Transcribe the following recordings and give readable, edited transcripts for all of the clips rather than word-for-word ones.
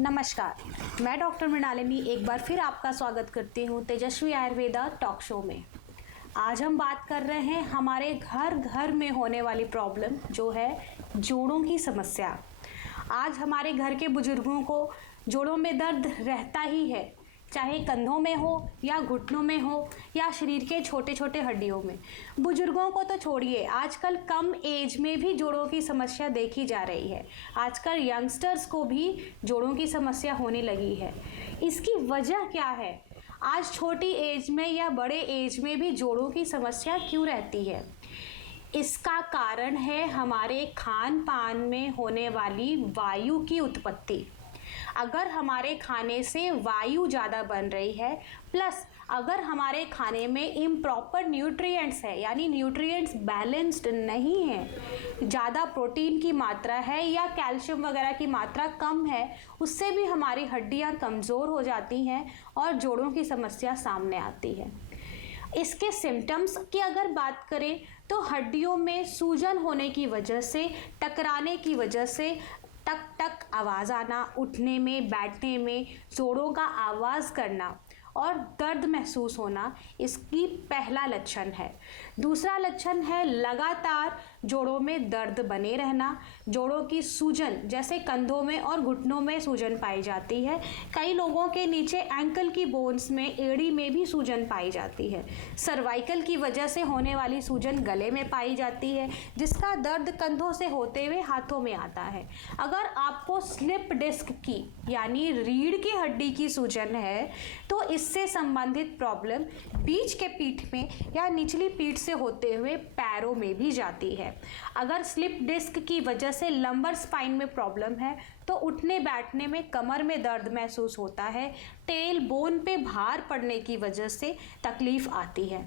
नमस्कार, मैं डॉक्टर मृणालिनी एक बार फिर आपका स्वागत करती हूँ तेजस्वी आयुर्वेदा टॉक शो में। आज हम बात कर रहे हैं हमारे घर घर में होने वाली प्रॉब्लम जो है जोड़ों की समस्या। आज हमारे घर के बुजुर्गों को जोड़ों में दर्द रहता ही है, चाहे कंधों में हो या घुटनों में हो या शरीर के छोटे छोटे हड्डियों में। बुजुर्गों को तो छोड़िए, आजकल कम एज में भी जोड़ों की समस्या देखी जा रही है। आजकल यंगस्टर्स को भी जोड़ों की समस्या होने लगी है। इसकी वजह क्या है? आज छोटी एज में या बड़े एज में भी जोड़ों की समस्या क्यों रहती है? इसका कारण है हमारे खान पान में होने वाली वायु की उत्पत्ति। अगर हमारे खाने से वायु ज़्यादा बन रही है, प्लस अगर हमारे खाने में इम्प्रॉपर न्यूट्रिएंट्स है, यानी न्यूट्रिएंट्स बैलेंस्ड नहीं है, ज़्यादा प्रोटीन की मात्रा है या कैल्शियम वगैरह की मात्रा कम है, उससे भी हमारी हड्डियां कमज़ोर हो जाती हैं और जोड़ों की समस्या सामने आती है। इसके सिम्टम्स की अगर बात करें तो हड्डियों में सूजन होने की वजह से, टकराने की वजह से टक टक आवाज़ आना, उठने में बैठने में जोड़ों का आवाज़ करना और दर्द महसूस होना इसकी पहला लक्षण है। दूसरा लक्षण है लगातार जोड़ों में दर्द बने रहना, जोड़ों की सूजन, जैसे कंधों में और घुटनों में सूजन पाई जाती है। कई लोगों के नीचे एंकल की बोन्स में, एड़ी में भी सूजन पाई जाती है। सर्वाइकल की वजह से होने वाली सूजन गले में पाई जाती है, जिसका दर्द कंधों से होते हुए हाथों में आता है। अगर आपको स्लिप डिस्क की यानी रीढ़ की हड्डी की सूजन है तो इससे संबंधित प्रॉब्लम बीच के पीठ में या निचली पीठ से होते हुए पैरों में भी जाती है। अगर स्लिप डिस्क की वजह से लंबर स्पाइन में प्रॉब्लम है तो उठने बैठने में कमर में दर्द महसूस होता है। टेल बोन पे भार पड़ने की वजह से तकलीफ आती है।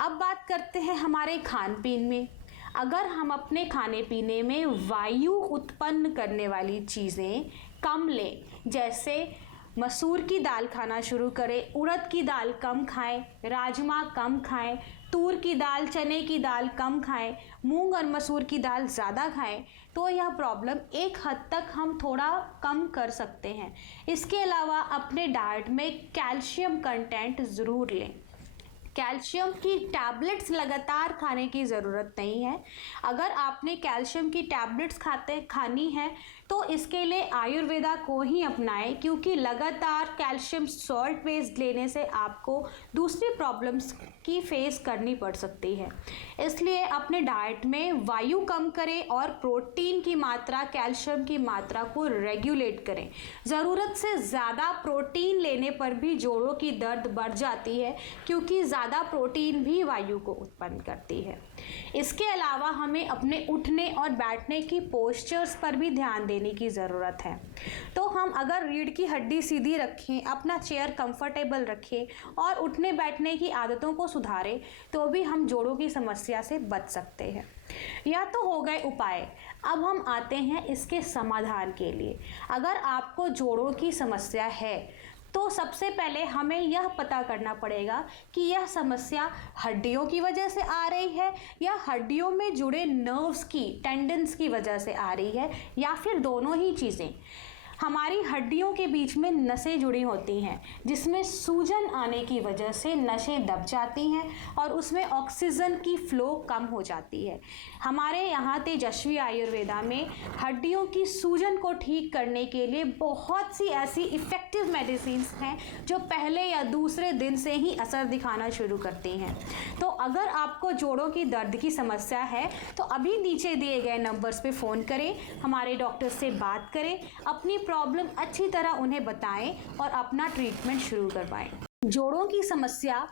अब बात करते हैं हमारे खान पीन में। अगर हम अपने खाने पीने में वायु उत्पन्न करने वाली चीज़ें कम लें, जैसे मसूर की दाल खाना शुरू करें, उड़द की दाल कम खाएं, राजमा कम खाएं, तूर की दाल, चने की दाल कम खाएं, मूंग और मसूर की दाल ज़्यादा खाएं, तो यह प्रॉब्लम एक हद तक हम थोड़ा कम कर सकते हैं। इसके अलावा अपने डाइट में कैल्शियम कंटेंट ज़रूर लें। कैल्शियम की टैबलेट्स लगातार खाने की ज़रूरत नहीं है। अगर आपने कैल्शियम की टैबलेट्स खानी है तो इसके लिए आयुर्वेदा को ही अपनाएं, क्योंकि लगातार कैल्शियम सॉल्ट बेस्ड लेने से आपको दूसरी प्रॉब्लम्स की फेस करनी पड़ सकती है। इसलिए अपने डाइट में वायु कम करें और प्रोटीन की मात्रा, कैल्शियम की मात्रा को रेगुलेट करें। ज़रूरत से ज़्यादा प्रोटीन लेने पर भी जोड़ों की दर्द बढ़ जाती है, क्योंकि ज़्यादा प्रोटीन भी वायु को उत्पन्न करती है। इसके अलावा हमें अपने उठने और बैठने की पोस्चर्स पर भी ध्यान देने की ज़रूरत है। तो हम अगर रीढ़ की हड्डी सीधी रखें, अपना चेयर कंफर्टेबल रखें और उठने बैठने की आदतों को सुधारें तो भी हम जोड़ों की समस्या से बच सकते हैं। यह तो हो गए उपाय। अब हम आते हैं इसके समाधान के लिए। अगर आपको जोड़ों की समस्या है तो सबसे पहले हमें यह पता करना पड़ेगा कि यह समस्या हड्डियों की वजह से आ रही है या हड्डियों में जुड़े नर्व्स की, टेंडन्स की वजह से आ रही है, या फिर दोनों ही चीज़ें। हमारी हड्डियों के बीच में नसें जुड़ी होती हैं, जिसमें सूजन आने की वजह से नसें दब जाती हैं और उसमें ऑक्सीजन की फ़्लो कम हो जाती है। हमारे यहाँ तेजस्वी आयुर्वेदा में हड्डियों की सूजन को ठीक करने के लिए बहुत सी ऐसी इफ़ेक्टिव मेडिसिन्स हैं जो पहले या दूसरे दिन से ही असर दिखाना शुरू करती हैं। तो अगर आपको जोड़ों की दर्द की समस्या है तो अभी नीचे दिए गए नंबर्स पे फ़ोन करें, हमारे डॉक्टर से बात करें, अपनी प्रॉब्लम अच्छी तरह उन्हें बताएं और अपना ट्रीटमेंट शुरू करवाएं। जोड़ों की समस्या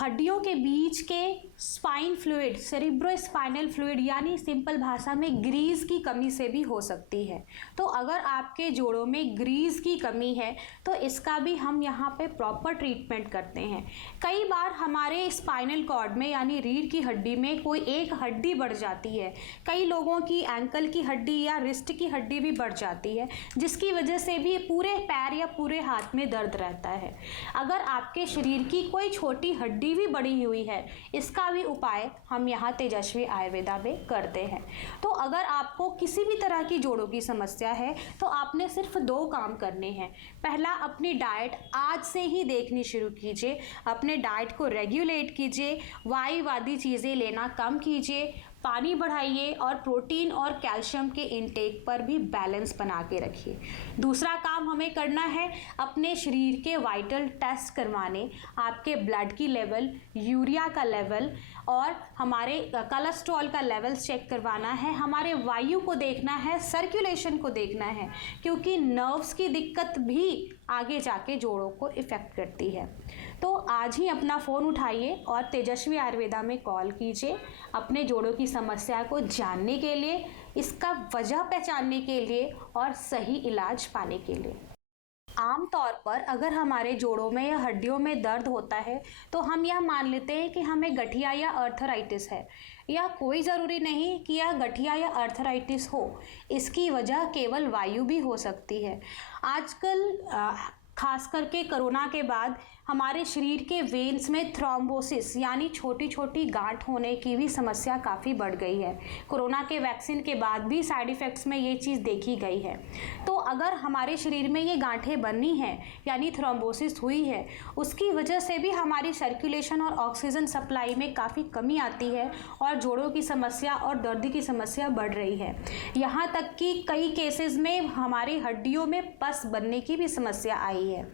हड्डियों के बीच के स्पाइन फ्लूइड, सेरिब्रोस्पाइनल फ्लूइड यानी सिंपल भाषा में ग्रीस की कमी से भी हो सकती है। तो अगर आपके जोड़ों में ग्रीस की कमी है तो इसका भी हम यहाँ पे प्रॉपर ट्रीटमेंट करते हैं। कई बार हमारे स्पाइनल कॉर्ड में यानी रीढ़ की हड्डी में कोई एक हड्डी बढ़ जाती है। कई लोगों की एंकल की हड्डी या रिस्ट की हड्डी भी बढ़ जाती है, जिसकी वजह से भी पूरे पैर या पूरे हाथ में दर्द रहता है। अगर आपके शरीर की कोई छोटी हड्डी भी बढ़ी हुई है, इसका भी उपाय हम यहाँ तेजस्वी आयुर्वेदा में करते हैं। तो अगर आपको किसी भी तरह की जोड़ों की समस्या है तो आपने सिर्फ 2 काम करने हैं। पहला, अपनी डाइट आज से ही देखनी शुरू कीजिए, अपने डाइट को रेगुलेट कीजिए, वायुवादी चीज़ें लेना कम कीजिए, पानी बढ़ाइए और प्रोटीन और कैल्शियम के इंटेक पर भी बैलेंस बना के रखिए। दूसरा काम हमें करना है, अपने शरीर के वाइटल टेस्ट करवाने, आपके ब्लड की लेवल, यूरिया का लेवल और हमारे कोलेस्ट्रॉल का लेवल चेक करवाना है, हमारे वायु को देखना है, सर्कुलेशन को देखना है, क्योंकि नर्व्स की दिक्कत भी आगे जाके जोड़ों को इफ़ेक्ट करती है। तो आज ही अपना फ़ोन उठाइए और तेजस्वी आयुर्वेदा में कॉल कीजिए, अपने जोड़ों की समस्या को जानने के लिए, इसका वजह पहचानने के लिए और सही इलाज पाने के लिए। आमतौर पर अगर हमारे जोड़ों में या हड्डियों में दर्द होता है तो हम यह मान लेते हैं कि हमें गठिया या अर्थराइटिस है। यह कोई ज़रूरी नहीं कि यह गठिया या अर्थराइटिस हो, इसकी वजह केवल वायु भी हो सकती है। आजकल खास करके कोरोना के बाद हमारे शरीर के वेन्स में थ्रोम्बोसिस यानी छोटी छोटी गांठ होने की भी समस्या काफ़ी बढ़ गई है। कोरोना के वैक्सीन के बाद भी साइड इफ़ेक्ट्स में ये चीज़ देखी गई है। तो अगर हमारे शरीर में ये गांठें बनी हैं यानी थ्रोम्बोसिस हुई है, उसकी वजह से भी हमारी सर्कुलेशन और ऑक्सीजन सप्लाई में काफ़ी कमी आती है और जोड़ों की समस्या और दर्द की समस्या बढ़ रही है। यहाँ तक कि कई केसेस में हमारी हड्डियों में पस बनने की भी समस्या आई है।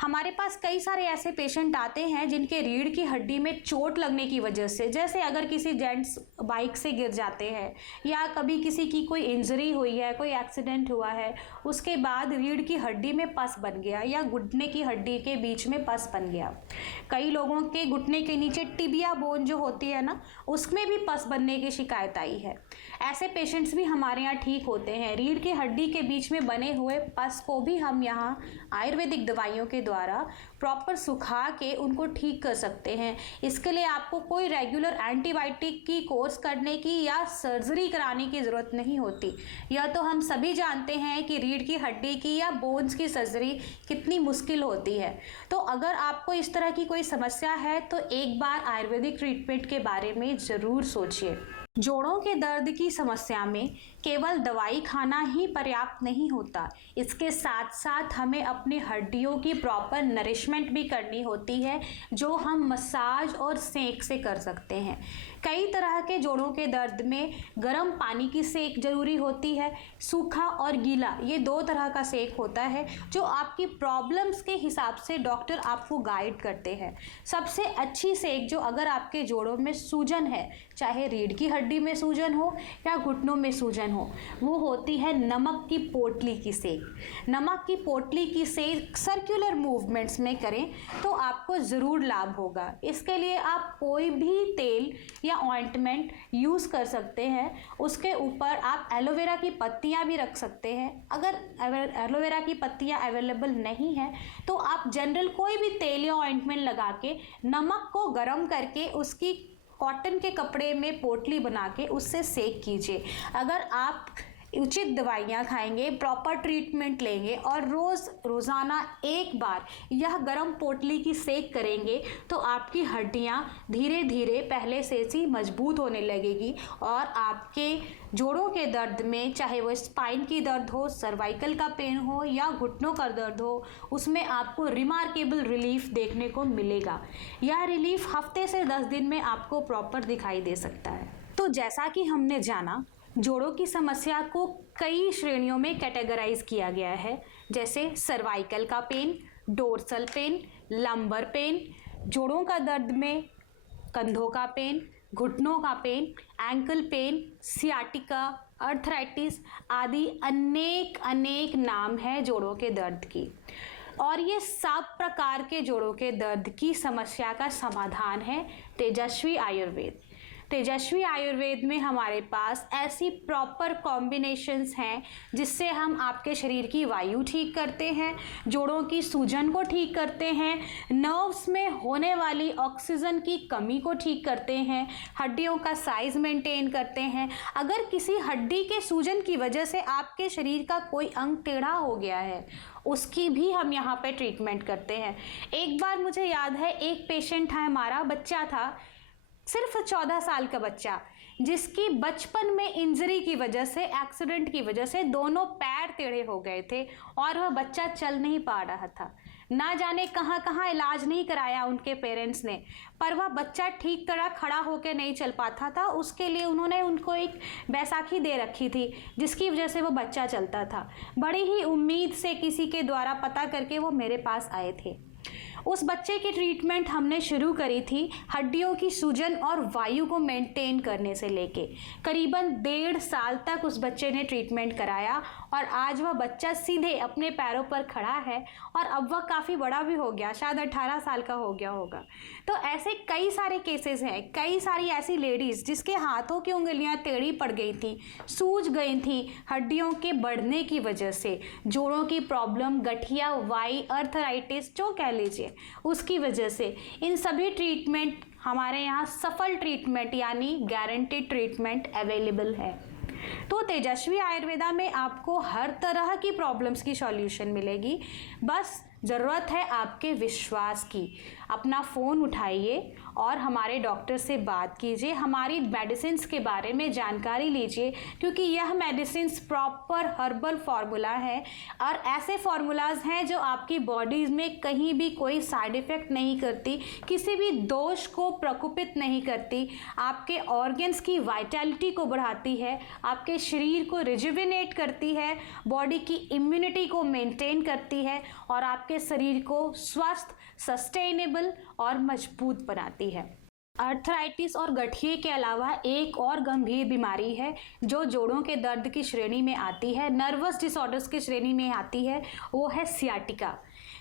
हमारे पास कई सारे ऐसे पेशेंट आते हैं जिनके रीढ़ की हड्डी में चोट लगने की वजह से, जैसे अगर किसी जेंट्स बाइक से गिर जाते हैं या कभी किसी की कोई इंजरी हुई है, कोई एक्सीडेंट हुआ है, उसके बाद रीढ़ की हड्डी में पस बन गया या घुटने की हड्डी के बीच में पस बन गया। कई लोगों के घुटने के नीचे टिबिया बोन जो होती है ना, उसमें भी पस बनने की शिकायत आई है। ऐसे पेशेंट्स भी हमारे यहाँ ठीक होते हैं। रीढ़ की हड्डी के बीच में बने हुए पस को भी हम यहाँ आयुर्वेदिक दवाइयों के द्वारा प्रॉपर सुखा के उनको ठीक कर सकते हैं। इसके लिए आपको कोई रेगुलर एंटीबायोटिक की कोर्स करने की या सर्जरी कराने की ज़रूरत नहीं होती। यह तो हम सभी जानते हैं कि रीढ़ की हड्डी की या बोन्स की सर्जरी कितनी मुश्किल होती है। तो अगर आपको इस तरह की कोई समस्या है तो एक बार आयुर्वेदिक ट्रीटमेंट के बारे में ज़रूर सोचिए। जोड़ों के दर्द की समस्या में केवल दवाई खाना ही पर्याप्त नहीं होता, इसके साथ साथ हमें अपनी हड्डियों की प्रॉपर नरिशमेंट भी करनी होती है, जो हम मसाज और सेक से कर सकते हैं। कई तरह के जोड़ों के दर्द में गर्म पानी की सेक जरूरी होती है। सूखा और गीला, ये 2 तरह का सेक होता है जो आपकी प्रॉब्लम्स के हिसाब से डॉक्टर आपको गाइड करते हैं। सबसे अच्छी सेक जो अगर आपके जोड़ों में सूजन है, चाहे रीढ़ की हड्डी में सूजन हो या घुटनों में सूजन हो, वो होती है नमक की पोटली की सेक। नमक की पोटली की सेक सर्कुलर मूवमेंट्स में करें तो आपको ज़रूर लाभ होगा। इसके लिए आप कोई भी तेल या ऑइंटमेंट यूज़ कर सकते हैं। उसके ऊपर आप एलोवेरा की पत्तियां भी रख सकते हैं। अगर एलोवेरा की पत्तियां अवेलेबल नहीं है तो आप जनरल कोई भी तेल या ऑइंटमेंट लगा के नमक को गर्म करके उसकी कॉटन के कपड़े में पोटली बना के उससे सेक कीजिए। अगर आप उचित दवाइयाँ खाएंगे, प्रॉपर ट्रीटमेंट लेंगे और रोज़ाना एक बार यह गर्म पोटली की सेक करेंगे तो आपकी हड्डियाँ धीरे धीरे पहले से ही मजबूत होने लगेगी और आपके जोड़ों के दर्द में, चाहे वो स्पाइन की दर्द हो, सर्वाइकल का पेन हो या घुटनों का दर्द हो, उसमें आपको रिमार्केबल रिलीफ देखने को मिलेगा। यह रिलीफ हफ्ते से 10 दिन में आपको प्रॉपर दिखाई दे सकता है। तो जैसा कि हमने जाना, जोड़ों की समस्या को कई श्रेणियों में कैटेगराइज किया गया है, जैसे सर्वाइकल का pain, dorsal pain, lumbar pain, जोड़ों का दर्द में कंधों का पेन, घुटनों का pain, ankle pain, sciatica, arthritis आदि अनेक नाम है जोड़ों के दर्द की। और ये सब प्रकार के जोड़ों के दर्द की समस्या का समाधान है तेजस्वी आयुर्वेद। तेजस्वी आयुर्वेद में हमारे पास ऐसी प्रॉपर कॉम्बिनेशंस हैं जिससे हम आपके शरीर की वायु ठीक करते हैं, जोड़ों की सूजन को ठीक करते हैं, नर्व्स में होने वाली ऑक्सीजन की कमी को ठीक करते हैं, हड्डियों का साइज मेंटेन करते हैं। अगर किसी हड्डी के सूजन की वजह से आपके शरीर का कोई अंग टेढ़ा हो गया है, उसकी भी हम यहाँ पे ट्रीटमेंट करते हैं। एक बार मुझे याद है, एक पेशेंट था हमारा, बच्चा था, सिर्फ 14 साल का बच्चा, जिसकी बचपन में इंजरी की वजह से, एक्सीडेंट की वजह से दोनों पैर टेढ़े हो गए थे और वह बच्चा चल नहीं पा रहा था। ना जाने कहाँ कहाँ इलाज नहीं कराया उनके पेरेंट्स ने, पर वह बच्चा ठीक तरह खड़ा होकर नहीं चल पाता था। उसके लिए उन्होंने उनको एक बैसाखी दे रखी थी जिसकी वजह से वो बच्चा चलता था। बड़ी ही उम्मीद से किसी के द्वारा पता करके वो मेरे पास आए थे। उस बच्चे की ट्रीटमेंट हमने शुरू करी थी हड्डियों की सूजन और वायु को मेंटेन करने से लेके। करीबन 1.5 साल तक उस बच्चे ने ट्रीटमेंट कराया और आज वह बच्चा सीधे अपने पैरों पर खड़ा है और अब वह काफ़ी बड़ा भी हो गया, शायद 18 साल का हो गया होगा। तो ऐसे कई सारे केसेस हैं, कई सारी ऐसी लेडीज़ जिसके हाथों की उंगलियां टेढ़ी पड़ गई थी, सूज गई थी हड्डियों के बढ़ने की वजह से, जोड़ों की प्रॉब्लम, गठिया, वाई, अर्थराइटिस जो कह लीजिए, उसकी वजह से। इन सभी ट्रीटमेंट हमारे यहाँ सफल ट्रीटमेंट यानी गारंटीड ट्रीटमेंट अवेलेबल है। तो तेजस्वी आयुर्वेदा में आपको हर तरह की प्रॉब्लम्स की सॉल्यूशन मिलेगी। बस ज़रूरत है आपके विश्वास की। अपना फ़ोन उठाइए और हमारे डॉक्टर से बात कीजिए, हमारी मेडिसिन्स के बारे में जानकारी लीजिए, क्योंकि यह मेडिसिन्स प्रॉपर हर्बल फार्मूला है और ऐसे फार्मूलाज हैं जो आपकी बॉडीज़ में कहीं भी कोई साइड इफ़ेक्ट नहीं करती, किसी भी दोष को प्रकोपित नहीं करती, आपके ऑर्गन्स की वाइटैलिटी को बढ़ाती है, आपके शरीर को रिजुविनेट करती है, बॉडी की इम्यूनिटी को मेंटेन करती है और आपके शरीर को स्वस्थ, सस्टेनेबल और मजबूत बनाती है। अर्थराइटिस और गठिए के अलावा एक और गंभीर बीमारी है जो जोड़ों के दर्द की श्रेणी में आती है, नर्वस डिसऑर्डर्स की श्रेणी में आती है, वो है सियाटिका।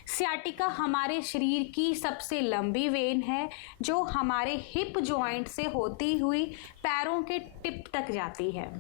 सियाटिका हमारे शरीर की सबसे लंबी वेन है जो हमारे हिप जॉइंट से होती हुई पैरों के टिप तक जाती है।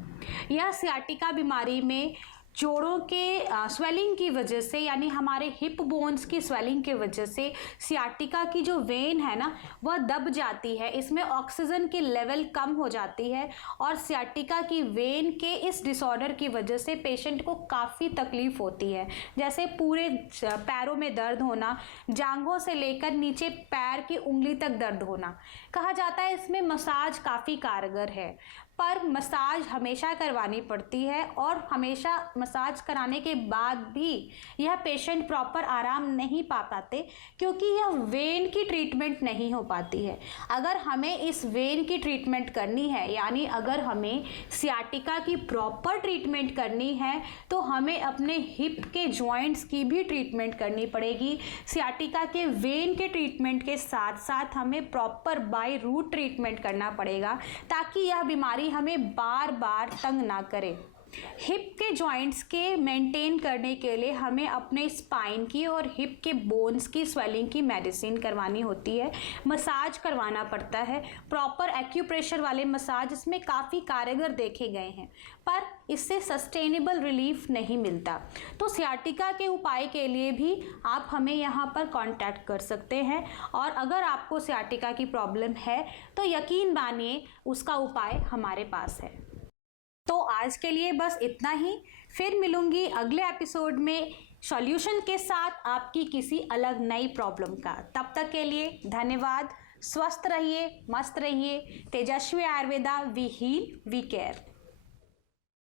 यह सियाटिका बीमारी में जोड़ों के स्वेलिंग की वजह से, यानी हमारे हिप बोन्स की स्वेलिंग की वजह से सियाटिका की जो वेन है ना, वह दब जाती है, इसमें ऑक्सीजन की लेवल कम हो जाती है और सियाटिका की वेन के इस डिसऑर्डर की वजह से पेशेंट को काफ़ी तकलीफ होती है, जैसे पूरे पैरों में दर्द होना, जांघों से लेकर नीचे पैर की उंगली तक दर्द होना। कहा जाता है इसमें मसाज काफ़ी कारगर है, पर मसाज हमेशा करवानी पड़ती है और हमेशा मसाज कराने के बाद भी यह पेशेंट प्रॉपर आराम नहीं पा पाते, क्योंकि यह वेन की ट्रीटमेंट नहीं हो पाती है। अगर हमें इस वेन की ट्रीटमेंट करनी है, यानी अगर हमें सियाटिका की प्रॉपर ट्रीटमेंट करनी है, तो हमें अपने हिप के जॉइंट्स की भी ट्रीटमेंट करनी पड़ेगी। सियाटिका के वेन के ट्रीटमेंट के साथ साथ हमें प्रॉपर बाय रूट ट्रीटमेंट करना पड़ेगा, ताकि यह बीमारी हमें बार बार तंग ना करे। हिप के जॉइंट्स के मेंटेन करने के लिए हमें अपने स्पाइन की और हिप के बोन्स की स्वेलिंग की मेडिसिन करवानी होती है, मसाज करवाना पड़ता है, प्रॉपर एक्यूप्रेशर वाले मसाज इसमें काफ़ी कारगर देखे गए हैं, पर इससे सस्टेनेबल रिलीफ नहीं मिलता। तो सियाटिका के उपाय के लिए भी आप हमें यहाँ पर कांटेक्ट कर सकते हैं और अगर आपको सियाटिका की प्रॉब्लम है तो यकीन मानिए उसका उपाय हमारे पास है। तो आज के लिए बस इतना ही, फिर मिलूंगी अगले एपिसोड में सॉल्यूशन के साथ आपकी किसी अलग नई प्रॉब्लम का। तब तक के लिए धन्यवाद। स्वस्थ रहिए, मस्त रहिए। Tejasvi Ayurveda, we heal we care.